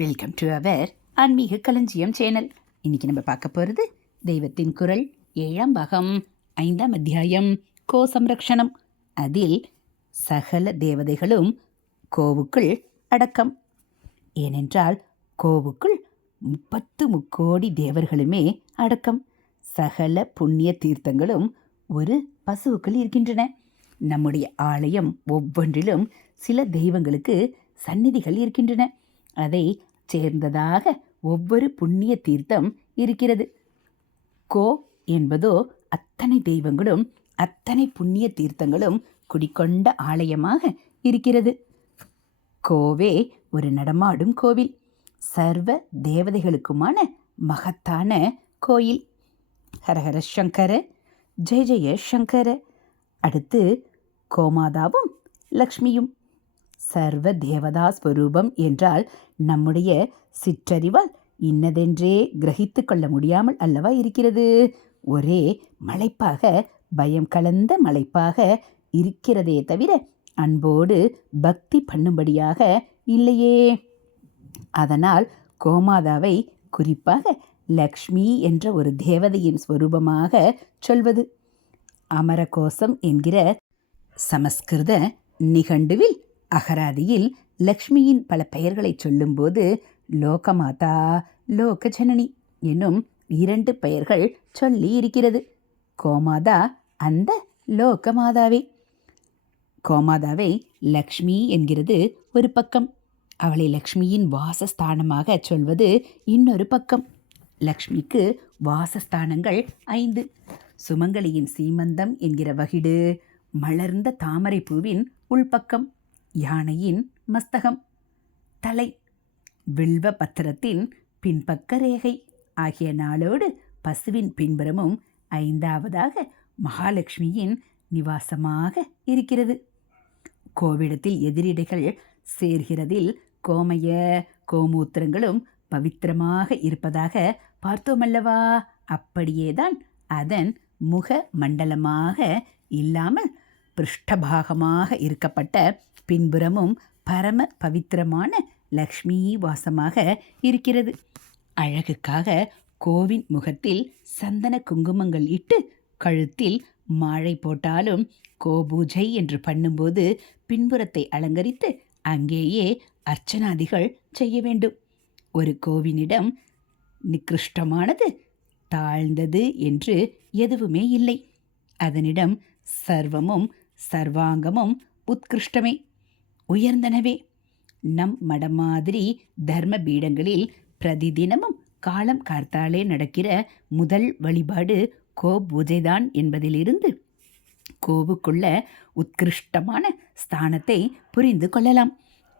Welcome to our ஆன்மீக களஞ்சியம் channel. இன்னைக்கு நம்ம பார்க்க போகிறது தெய்வத்தின் குரல் 7ஆம் பாகம் 5ஆம் அத்தியாயம் கோ சம்ரக்ஷணம். அதில் சகல தேவதைகளும் கோவுக்குள் அடக்கம். ஏனென்றால் கோவுக்குள் 30 முக்கோடி தேவர்களுமே அடக்கம். சகல புண்ணிய தீர்த்தங்களும் ஒரு பசுவுக்குள் இருக்கின்றன. நம்முடைய ஆலயம் ஒவ்வொன்றிலும் சில தெய்வங்களுக்கு சந்நிதிகள் இருக்கின்றன. அதை சேர்ந்ததாக ஒவ்வொரு புண்ணிய தீர்த்தம் இருக்கிறது. கோ என்பதோ அத்தனை தெய்வங்களும் அத்தனை புண்ணிய தீர்த்தங்களும் குடிக்கொண்ட ஆலயமாக இருக்கிறது. கோவே ஒரு நடமாடும் கோவில், சர்வ தேவதைகளுக்குமான மகத்தான கோயில். ஹரஹர சங்கர, ஜெய ஜெய சங்கர. அடுத்து கோமாதாவும் லக்ஷ்மியும். சர்வ தேவதா ஸ்வரூபம் என்றால் நம்முடைய சிற்றறிவால் இன்னதென்றே கிரகித்து கொள்ள முடியாமல் அல்லவா இருக்கிறது. ஒரே மலைப்பாக, பயம் கலந்த மலைப்பாக இருக்கிறதே தவிர அன்போடு பக்தி பண்ணும்படியாக இல்லையே. அதனால் கோமாதாவை குறிப்பாக லக்ஷ்மி என்ற ஒரு தேவதையின் ஸ்வரூபமாக சொல்வது. அமரகோசம் என்கிற சமஸ்கிருத நிகண்டுவில் அகராதியில் லக்ஷ்மியின் பல பெயர்களை சொல்லும்போது லோகமாதா, லோகஜனனி என்னும் 2 பெயர்கள் சொல்லி இருக்கிறது. கோமாதா அந்த லோகமாதாவே. கோமாதாவை லக்ஷ்மி என்கிறது ஒரு பக்கம், அவளை லக்ஷ்மியின் வாசஸ்தானமாக சொல்வது இன்னொரு பக்கம். லக்ஷ்மிக்கு வாசஸ்தானங்கள் 5. சுமங்கலியின் சீமந்தம் என்கிற வகிடு, மலர்ந்த தாமரை பூவின் உள்பக்கம், யானையின் மஸ்தகம், தலை, வில்வ பத்திரத்தின் பின்பக்க ரேகை ஆகிய நாளோடு பசுவின் பின்புறமும் 5ஆவதாக மகாலட்சுமியின் நிவாசமாக இருக்கிறது. கோவிடத்தில் எதிரிடைகள் சேர்கிறதில் கோமய கோமூத்திரங்களும் பவித்திரமாக இருப்பதாக பார்த்தோமல்லவா. அப்படியேதான் அதன் முக மண்டலமாக இல்லாமல் பிருஷ்டபாகமாக இருக்கப்பட்ட பின்புறமும் பரம பவித்திரமான லக்ஷ்மி வாசமாக இருக்கிறது. அழகுக்காக கோவின் முகத்தில் சந்தன குங்குமங்கள் இட்டு கழுத்தில் மாழை போட்டாலும் கோபூஜை என்று பண்ணும்போது பின்புறத்தை அலங்கரித்து அங்கேயே அர்ச்சனாதிகள் செய்ய வேண்டும். ஒரு கோவினிடம் நிகிருஷ்டமானது, தாழ்ந்தது என்று எதுவுமே இல்லை. அதனிடம் சர்வமும் சர்வாங்கமும் உத்கிருஷ்டமே, உயர்ந்தனவே. நம் மடமாதிரி தர்ம பீடங்களில் பிரதிதினமும் காலம் கார்த்தாலே நடக்கிற முதல் வழிபாடு கோ பூஜைதான் என்பதிலிருந்து கோவுக்குள்ள உத்கிருஷ்டமான ஸ்தானத்தை புரிந்து கொள்ளலாம்.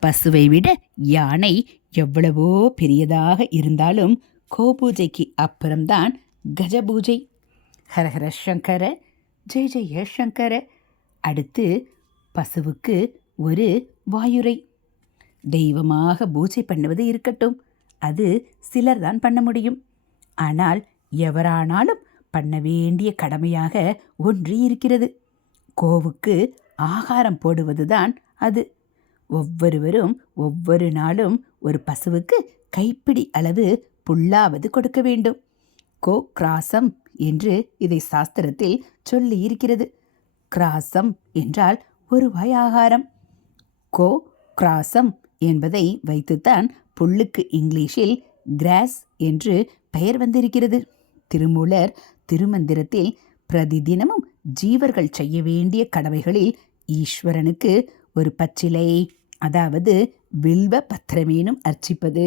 பசுவை விட யானை எவ்வளவோ பெரியதாக இருந்தாலும் கோபூஜைக்கு அப்புறம்தான் கஜபூஜை. ஹரஹர சங்கர, ஜெய ஜெய சங்கர. அடுத்து பசுவுக்கு ஒரு வாயுரை. தெய்வமாக பூஜை பண்ணுவது இருக்கட்டும், அது சிலர் தான் பண்ண முடியும். ஆனால் எவரானாலும் பண்ண வேண்டிய கடமையாக ஒன்று இருக்கிறது. கோவுக்கு ஆகாரம் போடுவதுதான் அது. ஒவ்வொருவரும் ஒவ்வொரு நாளும் ஒரு பசுவுக்கு கைப்பிடி அளவு புல்லாவது கொடுக்க வேண்டும். கோ கிராசம் என்று இதை சாஸ்திரத்தில் சொல்லி இருக்கிறது. கிராசம் என்றால் ஒரு வாய் ஆகாரம். கோ கிராசம் என்பதை வைத்துத்தான் புல்லுக்கு இங்கிலீஷில் கிராஸ் என்று பெயர் வந்திருக்கிறது. திருமூலர் திருமந்திரத்தில் பிரதிதினமும் ஜீவர்கள் செய்ய வேண்டிய கடமைகளில் ஈஸ்வரனுக்கு ஒரு பச்சிலை, அதாவது வில்வ பத்திரமேனும் அர்ச்சிப்பது,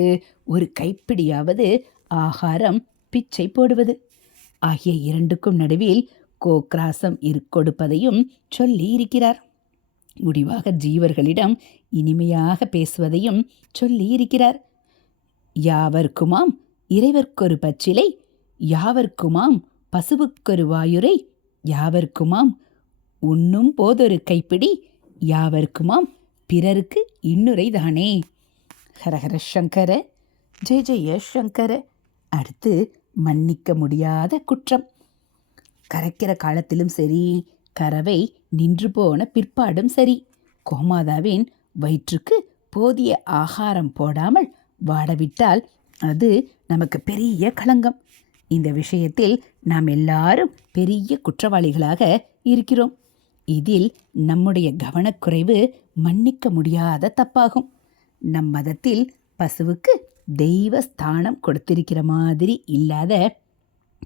ஒரு கைப்பிடியாவது ஆகாரம் பிச்சை போடுவது ஆகிய 2க்கும் நடுவில் கோக்ராசம் கொடுப்பதையும் சொல்லி இருக்கிறார். முடிவாக ஜீவர்களிடம் இனிமையாக பேசுவதையும் சொல்லி இருக்கிறார். யாவர்க்குமாம் இறைவர்க்கொரு பச்சிலை, யாவர்க்குமாம் பசுவுக்கொரு வாயுரை, யாவர்க்குமாம் உண்ணும் போதொரு கைப்பிடி, யாவர்க்குமாம் பிறருக்கு இன்னுரைதானே. ஹரஹர சங்கர, ஜெய ஜெய சங்கர. அடுத்து மன்னிக்க முடியாத குற்றம். கரைக்கிற காலத்திலும் சரி, கறவை நின்று போன பிற்பாடும் சரி, கோமாதாவின் வயிற்றுக்கு போதிய ஆகாரம் போடாமல் வாடவிட்டால் அது நமக்கு பெரிய களங்கம். இந்த விஷயத்தில் நாம் எல்லாரும் பெரிய குற்றவாளிகளாக இருக்கிறோம். இதில் நம்முடைய கவனக்குறைவு மன்னிக்க முடியாத தப்பாகும். நம் மதத்தில் பசுவுக்கு தெய்வ ஸ்தானம் கொடுத்திருக்கிற மாதிரி இல்லாத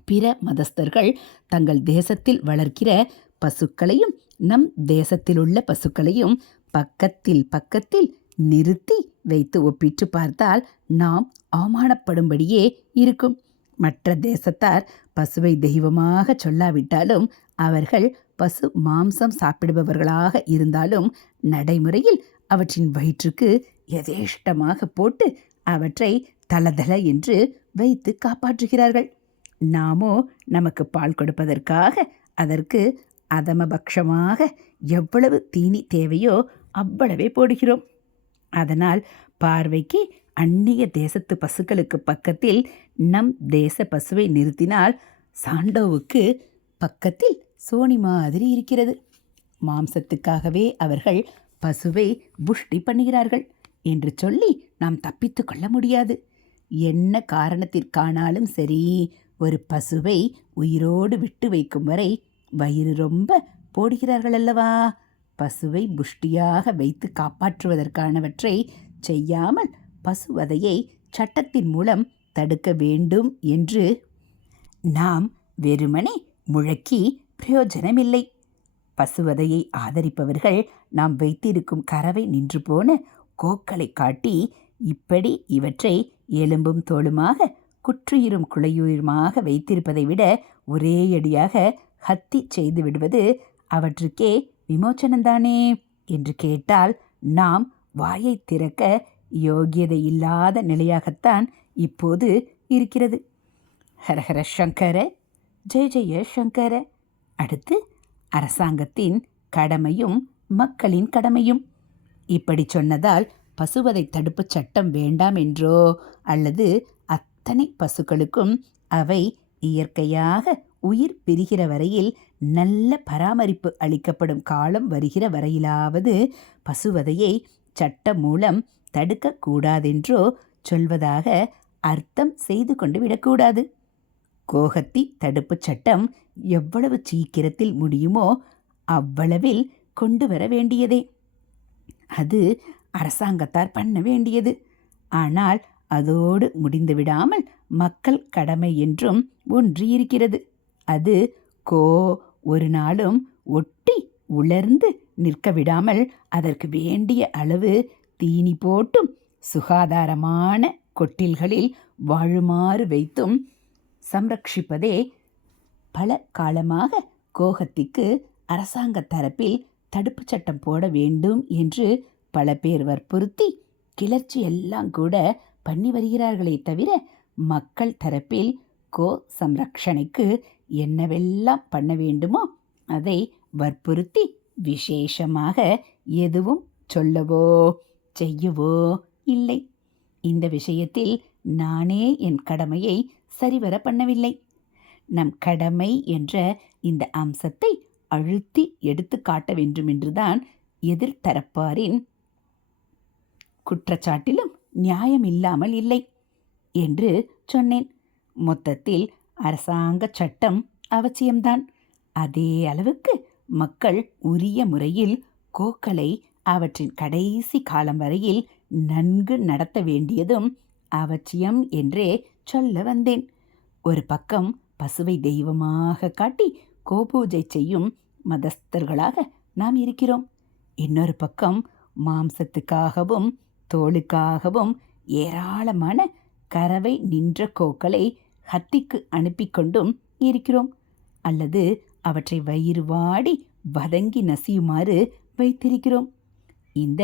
பிற மதஸ்தர்கள் தங்கள் தேசத்தில் வளர்க்கிற பசுக்களையும் நம் தேசத்திலுள்ள பசுக்களையும் பக்கத்தில் நிறுத்தி வைத்து ஒப்பிட்டு பார்த்தால் நாம் அவமானப்படும்படியே இருக்கும். மற்ற தேசத்தார் பசுவை தெய்வமாக சொல்லாவிட்டாலும் அவர்கள் பசு மாம்சம் சாப்பிடுபவர்களாக இருந்தாலும் நடைமுறையில் அவற்றின் வயிற்றுக்கு யதேஷ்டமாக போட்டு அவற்றை தளதள என்று வைத்து காப்பாற்றுகிறார்கள். நாமோ நமக்கு பால் கொடுப்பதற்காக அதற்கு அதமபட்சமாக எவ்வளவு தீனி தேவையோ அவ்வளவே போடுகிறோம். அதனால் பார்வைக்கு அந்நிய தேசத்து பசுக்களுக்கு பக்கத்தில் நம் தேச பசுவை நிறுத்தினால் சாண்டோவுக்கு பக்கத்தில் சோனி மாதிரி இருக்கிறது. மாம்சத்துக்காகவே அவர்கள் பசுவை புஷ்டி பண்ணுகிறார்கள் என்று சொல்லி நாம் தப்பித்து கொள்ள முடியாது. என்ன காரணத்திற்கானாலும் சரி, ஒரு பசுவை உயிரோடு விட்டு வைக்கும் வரை வயிறு ரொம்ப போடுகிறார்கள் அல்லவா? பசுவை புஷ்டியாக வைத்து காப்பாற்றுவதற்கானவற்றை செய்யாமல் பசுவதையை சட்டத்தின் மூலம் தடுக்க வேண்டும் என்று நாம் வெறுமனே முழக்கி பிரயோஜனமில்லை. பசுவதையை ஆதரிப்பவர்கள் நாம் வைத்திருக்கும் கறவை நின்று போன கோக்களை காட்டி இப்படி இவற்றை எலும்பும் தோளுமாக குற்றுயிரும் குளையுயிருமாக வைத்திருப்பதை விட ஒரேயடியாக ஹத்தி செய்து விடுவது அவற்றுக்கே விமோச்சனந்தானே என்று கேட்டால் நாம் வாயை திறக்க யோகியதை இல்லாத நிலையாகத்தான் இப்போது இருக்கிறது. ஹரஹர சங்கர, ஜெய ஜெய சங்கர. அடுத்து அரசாங்கத்தின் கடமையும் மக்களின் கடமையும். இப்படி சொன்னதால் பசுவதை தடுப்பு சட்டம் வேண்டாம் என்றோ அல்லது அத்தனை பசுக்களுக்கும் அவை இயற்கையாக உயிர் பிரிகிற வரையில் நல்ல பராமரிப்பு அளிக்கப்படும் காலம் வருகிற வரையிலாவது பசுவதையை சட்டம் மூலம் தடுக்கக்கூடாதென்றோ சொல்வதாக அர்த்தம் செய்து கொண்டு விடக்கூடாது. கோஹத்தி தடுப்பு சட்டம் எவ்வளவு சீக்கிரத்தில் முடியுமோ அவ்வளவில் கொண்டு வர வேண்டியதே. அது அரசாங்கத்தார் பண்ண வேண்டியது. ஆனால் அதோடு முடிந்து விடாமல் மக்கள் கடமை என்றும் ஒன்று இருக்கிறது. அது ஒரு நாளும் ஒட்டி உலர்ந்து நிற்க விடாமல் அதற்கு வேண்டிய அளவு தீனி போட்டும் சுகாதாரமான கொட்டில்களில் வாழுமாறு வைத்தும் சம்ரட்சிப்பதே பல காலமாக கோஹத்திக்கு அரசாங்க தரப்பில் தடுப்பு சட்டம் போட வேண்டும் என்று பல பேர் வற்புறுத்தி கிளர்ச்சி எல்லாம் கூட பண்ணி வருகிறார்களே தவிர மக்கள் தரப்பில் கோ சம்ரக்ஷணைக்கு என்னவெல்லாம் பண்ண வேண்டுமோ அதை வற்புறுத்தி விசேஷமாக எதுவும் சொல்லவோ செய்யவோ இல்லை. இந்த விஷயத்தில் நானே என் கடமையை சரிவர பண்ணவில்லை. நம் கடமை என்ற இந்த அம்சத்தை அழுத்தி எடுத்து காட்ட வேண்டுமென்றுதான் எதிர்த்தரப்பாரின் குற்றச்சாட்டிலும் நியாயமில்லாமல் இல்லை என்று சொன்னேன். மொத்தத்தில் அரசாங்க சட்டம் அவசியம்தான். அதே அளவுக்கு மக்கள் உரிய முறையில் கோக்களை அவற்றின் கடைசி காலம் வரையில் நன்கு நடத்த வேண்டியதும் அவசியம் என்றே சொல்ல வந்தேன். ஒரு பக்கம் பசுவை தெய்வமாக காட்டி கோபூஜை செய்யும் மதஸ்தர்களாக நாம் இருக்கிறோம். இன்னொரு பக்கம் மாம்சத்துக்காகவும் தோலுக்காகவும் ஏராளமான கறவை நின்ற கோக்களை ஹத்திக்கு அனுப்பி கொண்டும் இருக்கிறோம். அல்லது அவற்றை வயிறு வாடி வதங்கி நசியுமாறு வைத்திருக்கிறோம். இந்த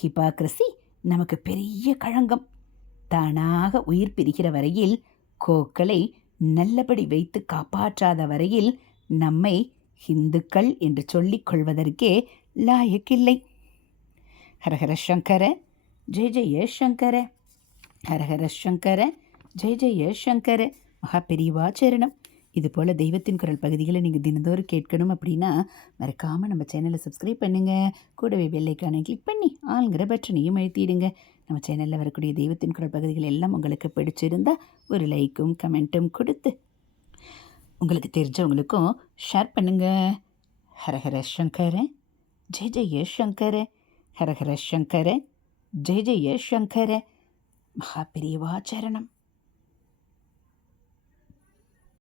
ஹிபாக்ரசி நமக்கு பெரிய களங்கம். தானாக உயிர் பிரிகிற வரையில் கோக்களை நல்லபடி வைத்து காப்பாற்றாத வரையில் நம்மை ஹிந்துக்கள் என்று சொல்லிக் கொள்வதற்கே லாயக்கில்லை. ஹரஹர சங்கர, ஜெய ஜெய சங்கர. ஹரஹர சங்கர, ஜெய ஜெய சங்கர. மகா பெரியவா சரணம். இதுபோல் தெய்வத்தின் குரல் பகுதிகளை நீங்கள் தினந்தோறும் கேட்கணும் அப்படின்னா மறக்காமல் நம்ம சேனலை சப்ஸ்கிரைப் பண்ணுங்கள். கூடவே பெல் ஐக்கானை கிளிக் பண்ணி ஆளுங்கிற பட்டனையும் அழுத்திடுங்க. நம்ம சேனலில் வரக்கூடிய தெய்வத்தின் குரல் பகுதிகள் எல்லாம் உங்களுக்கு பிடிச்சிருந்தா ஒரு லைக்கும் கமெண்ட்டும் கொடுத்து உங்களுக்கு தெரிஞ்சவங்களுக்கும் ஷேர் பண்ணுங்கள். ஹரஹர சங்கர ஜெய ஜெய சங்கர, ஹரஹர சங்கர ஜெய ஜெய சங்கர. மகாபிரிவாச்சரணம்.